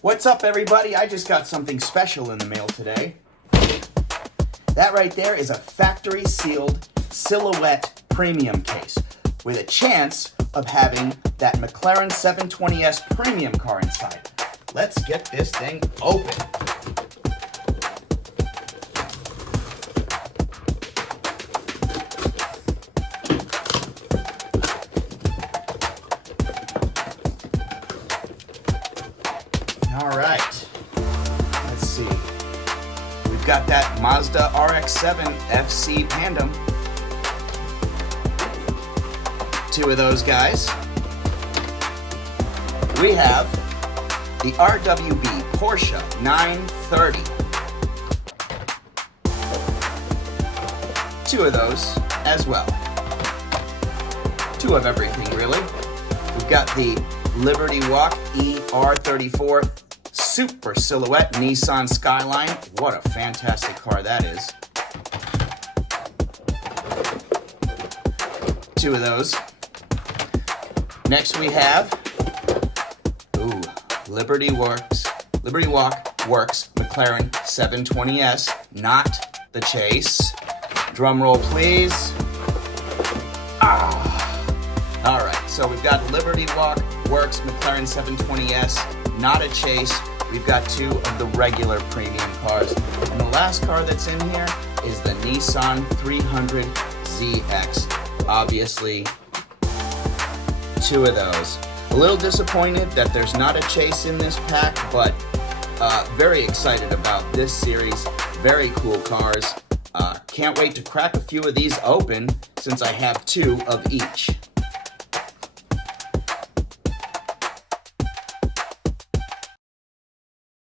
What's up, everybody? I just got something special in the mail today. That right there is a factory sealed silhouette premium case with a chance of having that McLaren 720S premium car inside. Let's get this thing open. All right, let's see. We've got that Mazda RX-7 FC Pandem. Two of those guys. We have the RWB Porsche 930. Two of those as well. Two of everything, really. We've got the Liberty Walk ER34 Super Silhouette Nissan Skyline. What a fantastic car that is. Two of those. Next we have, Liberty Walk Works McLaren 720S, not the Chase. Drum roll, please. All right, so we've got Liberty Walk Works McLaren 720S, not a Chase. We've got two of the regular premium cars. And the last car that's in here is the Nissan 300ZX. Obviously, two of those. A little disappointed that there's not a Chase in this pack, but very excited about this series. Very cool cars. Can't wait to crack a few of these open since I have two of each.